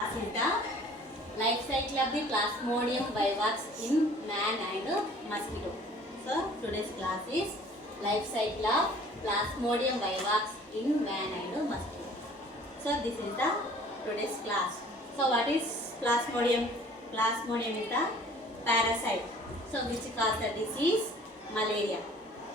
Is the life cycle of the plasmodium vivax in man and mosquito. So today's class is life cycle of plasmodium vivax in man and mosquito. So this is the today's class. So what is plasmodium? Plasmodium is the parasite. So which cause the disease? Malaria.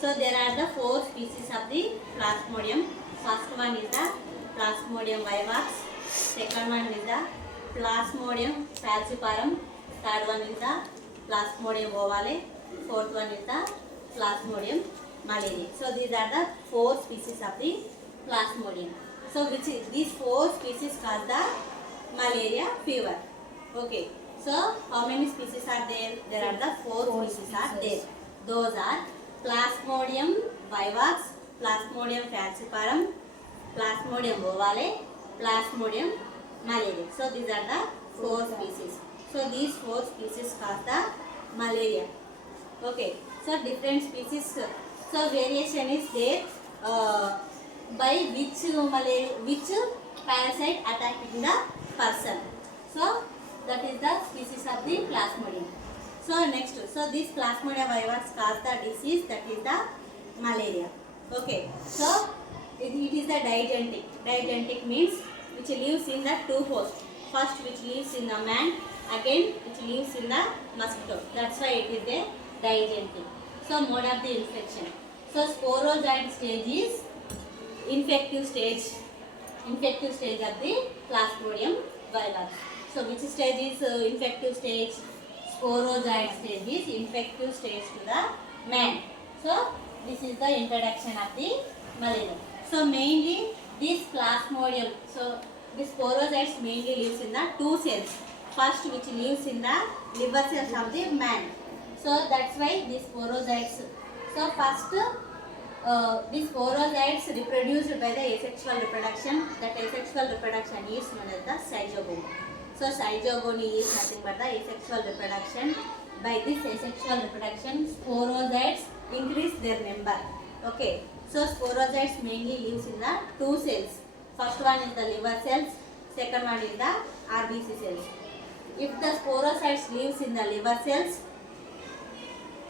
So there are the 4 species of the plasmodium. First one is the plasmodium vivax. Second one is the plasmodium falciparum. Third one is the plasmodium ovale. Fourth one is the plasmodium malaria. So these are the 4 species of the plasmodium. So these 4 species cause the malaria fever. Okay. So how many species are there? There are the 4 species are there. Those are plasmodium vivax, plasmodium falciparum, plasmodium ovale, plasmodium malaria. So these are the 4 species. So these 4 species cause the malaria. Okay. So different species. So variation is there by which parasite attacking the person. So that is the species of the plasmodium. So next, so this plasmodium vivax cause the disease, that is the malaria. Okay. So it is the digentic. Digentic means which lives in the 2 hosts. First which lives in the man, again which lives in the mosquito. That's why it is a digentic. So mode of the infection. So sporozoid stage is infective stage of the plasmodium vivax. So which stage is infective stage? Sporozoid stage is infective stage to the man. So this is the introduction of the malaria. So mainly this plasmodium, so this sporozoids mainly lives in the 2 cells. First which lives in the liver cells of the man. So that's why these sporozoids. So first these sporozoids reproduced by the asexual reproduction. That asexual reproduction is known as the zygogony. So zygogony is nothing but the asexual reproduction. By this asexual reproduction, sporozoids increase their number. Okay. So sporozoids mainly lives in the 2 cells. First one is the liver cells. Second one is the RBC cells. If the sporozoids lives in the liver cells,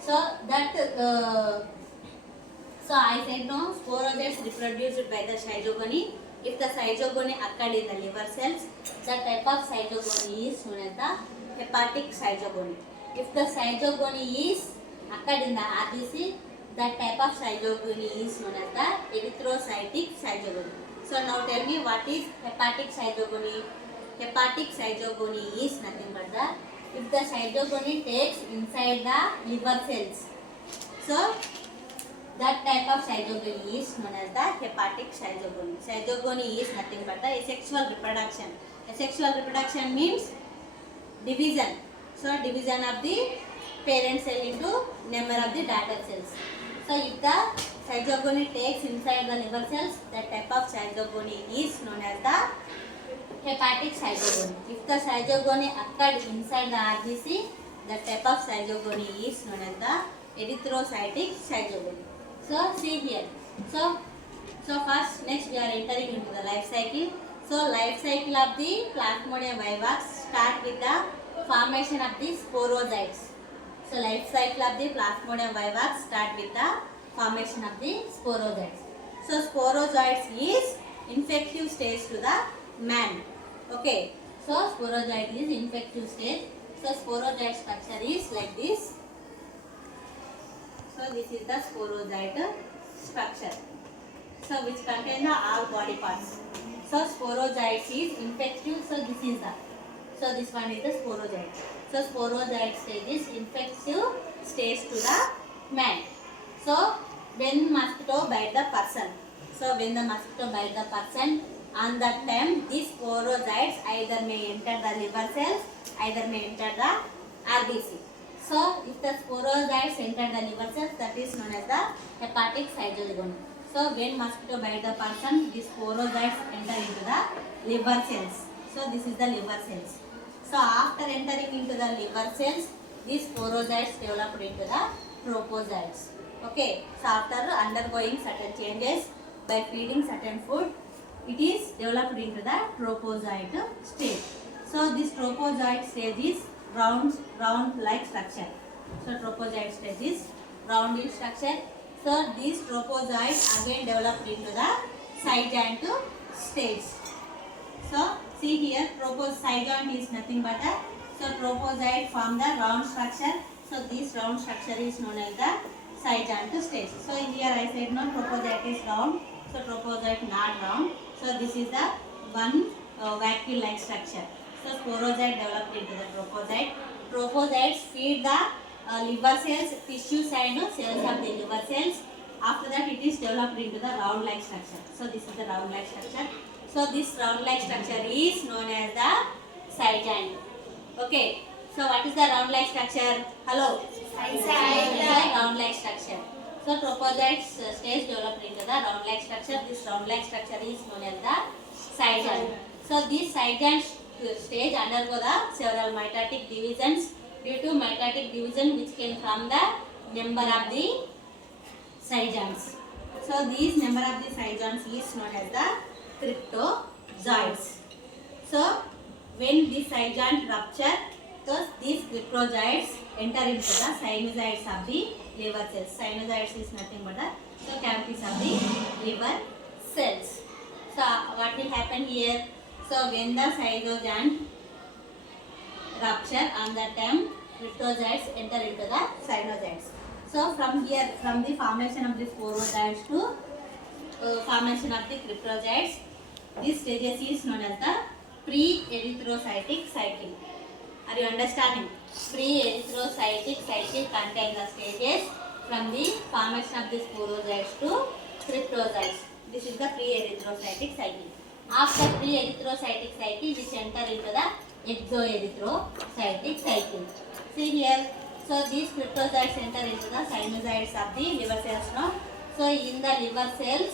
so that so I said no, sporozoids reproduced by the zygogony. If the zygogony occurred in the liver cells, that type of zygogony is known as the hepatic zygogony. If the zygogony is occurred in the RBC, that type of zygogony is known as the erythrocytic zygogony. So now tell me, what is hepatic zygogony? Hepatic zygogony is nothing but the if the zygogony takes inside the liver cells. So that type of zygogony is known as the hepatic zygogony. Zygogony is nothing but the asexual reproduction. Asexual reproduction means division. So division of the parent cell into number of the daughter cells. So if the zygogony takes inside the liver cells, that type of zygogony is known as the hepatic zygogony. If the zygogony occurred inside the RBC, that type of zygogony is known as the erythrocytic zygogony. So see here. So first next we are entering into the life cycle. So life cycle of the plasmodium vivax start with the formation of the sporozoids. So life cycle of the plasmodium vivax start with the formation of the sporozoids. So sporozoids is infective stage to the man. Okay. So sporozoid is infective stage. So sporozoid structure is like this. So this is the sporozoid structure. So which contain the all body parts. So sporozoid is infective. So this is the. So this one is the sporozoid. So sporozoid stage is infective stage to the man. So when mosquito bite the person. So when the mosquito bite the person, on that time these sporozoids either may enter the liver cells, either may enter the RBC. So if the sporozoids enter the liver cells, that is known as the hepatic zygogony. So when mosquito bite the person, these sporozoids enter into the liver cells. So this is the liver cells. So after entering into the liver cells, these sporozoids developed into the tropozoids. Okay. So after undergoing certain changes by feeding certain food, it is developed into the tropozoid stage. So this tropozoite stage is round like structure. So tropozoite stage is round in structure. So this tropozoite again developed into the side joint stage. So see here, side joint is nothing but a, so tropozoite form the round structure. So this round structure is known as the side joint stage. So here I said no, tropozoite is round. So tropozoite not round. So this is the one vacuole like structure. So sporozoite developed into the tropozoite. Tropozoites feed the liver cells, tissues and cells of the liver cells. After that it is developed into the round like structure. So this is the round like structure. So this round like structure is known as the side joint. Okay. So what is the round like structure? Hello. Side round like structure. So tropozoite stage developed into the round like structure. This round like structure is known as the side joint. So this side joint stage undergo the several mitotic divisions. Due to mitotic division which can form the number of the side joints. So these number of the side joints is known as the cryptozoites. So when the side joint rupture, so these cryptozoites enter into the sinusoids of the liver cells. Sinusoids is nothing but the cavities of the liver cells. So what will happen here? So when the cytojoint rupture, on that time cryptozoites enter into the sinusoids. So from here, from the formation of the sporozoites to formation of the cryptozoites, this stages is known as the pre-erythrocytic cycle. Are you understanding? Pre-erythrocytic cycle contains the stages from the formation of the sporozoites to cryptozoites. This is the pre-erythrocytic cycle. After pre-erythrocytic cycle, which enter into the exoerythrocytic cycle. See here, so these cryptozoites enter into the sinusoids of the liver cells now. So in the liver cells,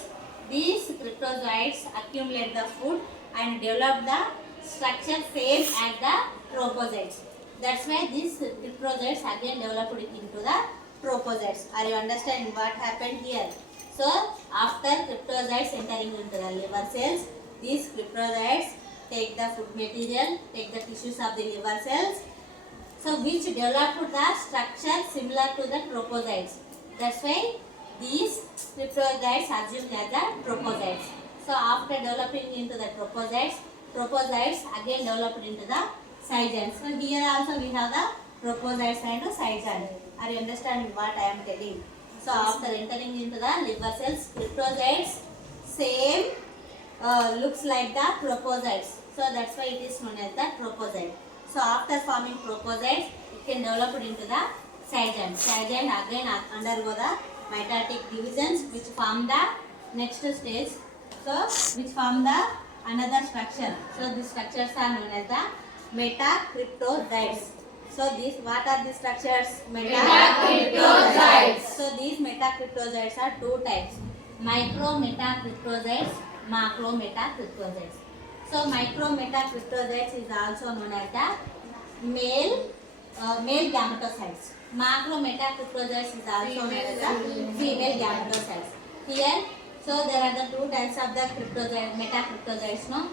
these cryptozoites accumulate the food and develop the structure same as the tropozoites. That's why these cryptozoites again developed into the tropozoites. Are you understanding what happened here? So after cryptozoites entering into the liver cells, these cryptozoites take the food material, take the tissues of the liver cells, so which developed the structure similar to the tropozoites. That's why these cryptozoites assumed as the tropozoites. So after developing into the tropozoites again developed into the side joints. So here also we have the tropozoites and side joint. Are you understanding what I am telling? So after entering into the liver cells, cryptozoites same looks like the tropozoites. So that's why it is known as the tropozoite. So after forming tropozoites, it can develop into the side joint. Side joint again undergo the mitotic divisions which form the next stage. So which form the another structure. So these structures are known as the metacryptozoites. So these, what are these structures? Metacryptozoites. So these metacryptozoites are two types: micrometacryptozoites, macrometacryptozoites. So micrometacryptozoites is also known as the male gametocytes. Macrometacryptozoites is also known as the female gametocytes. Here, so there are the two types of the metacryptozoites, no?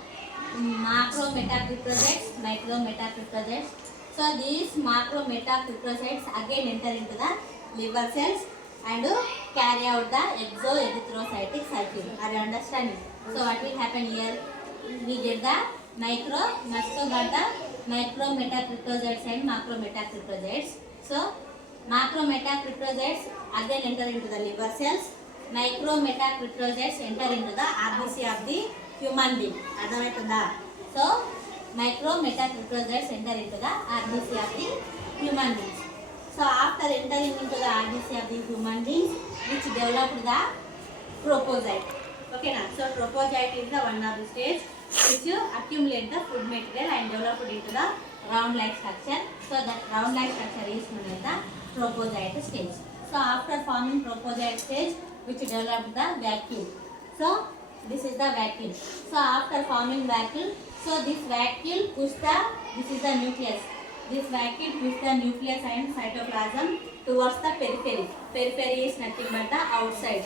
Macrometacryptozoites, micrometacryptozoites. So these macrometacryptozoites again enter into the liver cells and carry out the exoerythrocytic cycle. Are you understanding? So what will happen here? We get the micrometacryptozoites and macrometacryptozoites. So macrometacryptozoites again enter into the liver cells. Micrometacryptozoites enter into the RBC of the human being. So micrometacryptozoites enter into the RBC of the human beings. So after entering into the RBC of the human beings, which developed the tropozoite. Okay, now so tropozoite is the one of the stage which accumulate the food material and developed into the round-like structure. So that round-like structure is known as the tropozoite stage. So after forming tropozoite stage, which developed the vacuole. So this is the vacuole. So after forming vacuole, so this vacuole push the, this is the nucleus. This vacuole push the nucleus and cytoplasm towards the periphery. Periphery is nothing but the outside.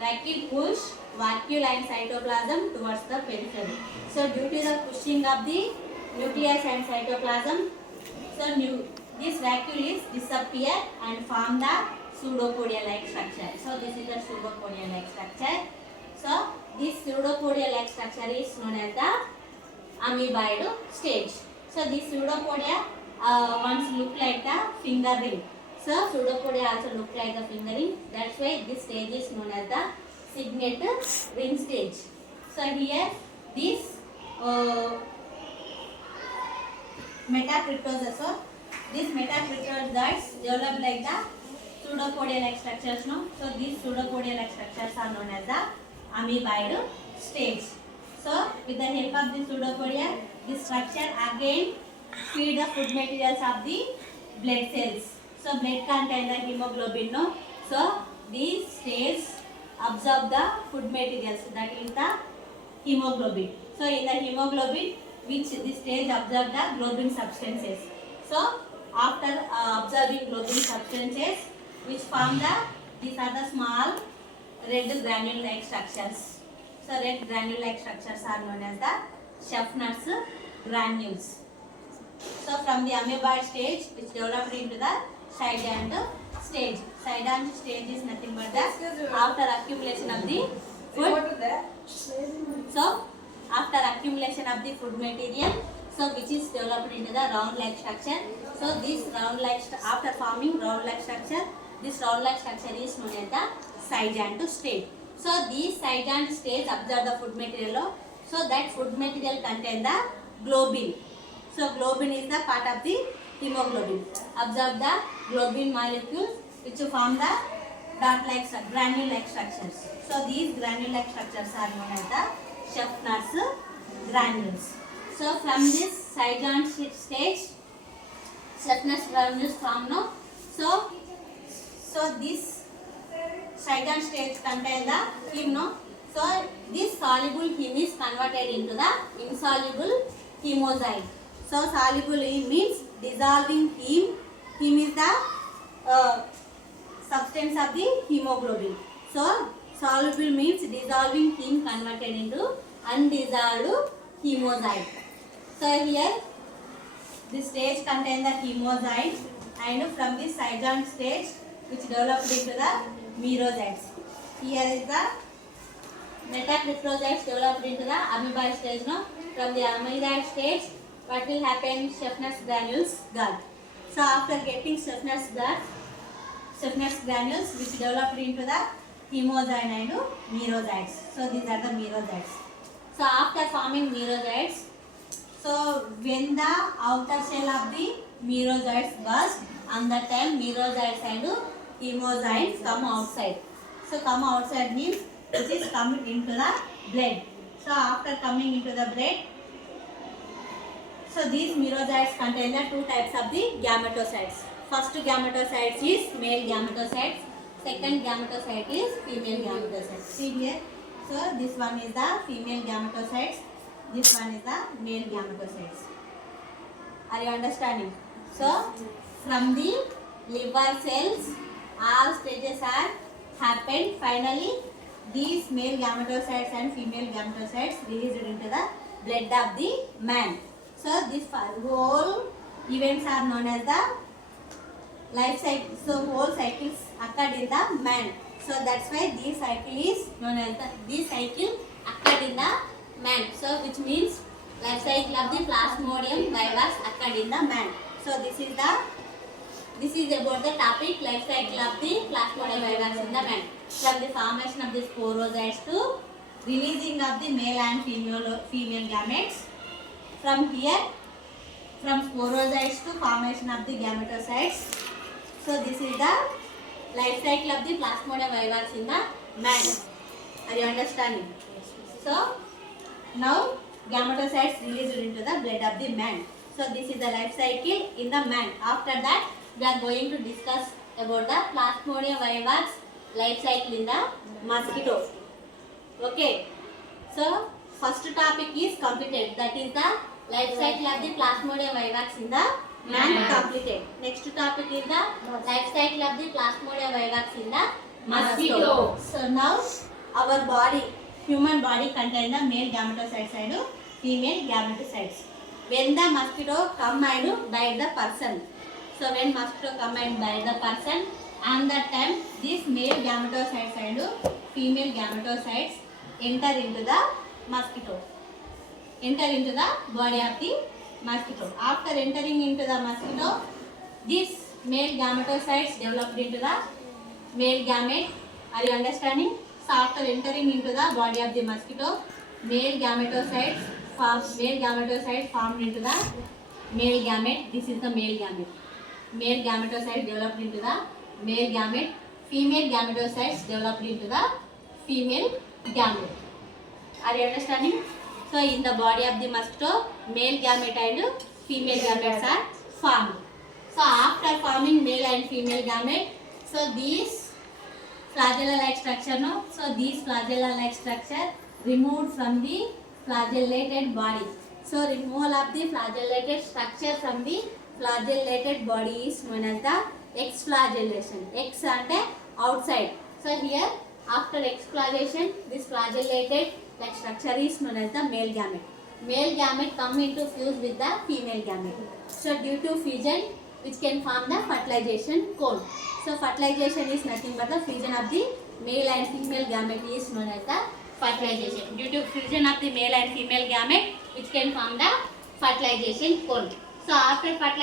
Vacuole push vacuole and cytoplasm towards the periphery. So due to the pushing of the nucleus and cytoplasm. So this vacuole is disappear and form the pseudopodia-like structure. So this is the pseudopodia-like structure. So this pseudopodia-like structure is known as the amoeboid stage. So this pseudopodia once look like the finger ring. So pseudopodia also look like the finger ring. That's why this stage is known as the signet ring stage. So here this metacryptozoa. So these metacryptozoites develop like the pseudopodia-like structures. No? So these pseudopodia-like structures are known as the amoeboid stage. So with the help of the pseudopodia, this structure again feed the food materials of the blood cells. So blood contain the hemoglobin. No? So these stages absorb the food materials, that is the hemoglobin. So in the hemoglobin, which this stage absorb the globin substances. So after absorbing globin substances, which form these are the small red granule-like structures. So red granule-like structures are known as the Schaffner's granules. So from the amoeboid stage, which developed into the Scheidt stage. Scheidt stage is nothing but the after accumulation of the food. So after accumulation of the food material, so which is developed into the round-like structure. So this round-like after forming round-like structure, this round-like structure is known as the Scheidt stage. So these Scheidt stage absorb the food material. So that food material contain the globin. So globin is the part of the hemoglobin. Absorb the globin molecules which form the dot-like granule-like structures. So these granule-like structures are known as the Schaffner's granules. So from this Scheidt stage, Schaffner's granules form. No? So this Scheidt stage contain the heme. No? So this soluble heme is converted into the insoluble hemozyte. So soluble heme means dissolving heme. Heme is the substance of the hemoglobin. So soluble means dissolving heme converted into undissolved hemozyte. So here this stage contains the hemozyte, and from this Scheidt stage which developed into the merozytes. Here is the metacryptozoites developed into the amoeboid stage. No? From the amoeboid stage, what will happen? Schaffner's granules got. So after getting Schaffner's granules which developed into the hemozyte and merozytes. So these are the merozytes. So after forming merozytes, so when the outer shell of the merozytes burst, on that time merozytes and hemozytes come outside. So come outside means it is coming into the blood. So after coming into the blood, so these merozytes contain the two types of the gametocytes. First gametocytes is male gametocytes. Second gametocyte is female gametocytes. See here. So this one is the female gametocytes. This one is the male gametocytes. Are you understanding? So from the liver cells, all stages are happened. Finally, these male gametocytes and female gametocytes released into the blood of the man. So this whole events are known as the life cycle. So whole cycles occurred in the man. So that's why this cycle is known as this cycle occurred in the man. So which means life cycle of the plasmodium vivax occurred in the man. So this is about the topic life cycle of the plasmodium vivax in the man. From the formation of the sporozoites to releasing of the male and female gametes. From here, from sporozoites to formation of the gametocytes. So this is the life cycle of the plasmodium vivax in the man. Are you understanding? So now gametocytes released into the blood of the man. So this is the life cycle in the man. After that, we are going to discuss about the plasmodium vivax life cycle in the mosquito. Okay. So first topic is completed. That is the life cycle of the plasmodium vivax in the man completed. Next topic is the life cycle of the plasmodium vivax in the mosquito. So now our body, human body contains the male gametocytes and female gametocytes. when the mosquito come and bite the person. So when mosquito come and bite the person, and that time these male gametocytes and female gametocytes enter into the mosquito, enter into the body of the mosquito. After entering into the mosquito, these male gametocytes developed into the male gamete. Are you understanding? So after entering into the body of the mosquito, male gametocytes formed into the male gamete. This is the male gamete. Male gametocytes developed into the male gamete. Female gametocytes developed into the female gamete. Are you understanding? So in the body of the mosquito, male gamete and female gametes are formed. So after forming male and female gamete, so these flagella-like structure, no? So these flagella-like structure removed from the flagellated body. So removal of the flagellated structure from the flagellated body is known as the exflagellation. X ante outside. So here after exflagellation, this flagellated like structure is known as the male gamete. Male gamete come into fuse with the female gamete. So due to fusion, which can form the fertilization cone. So fertilization is nothing but the fusion of the male and female gamete is known as the fertilization. Due to fusion of the male and female gamete, which can form the fertilization cone. So after fertilization,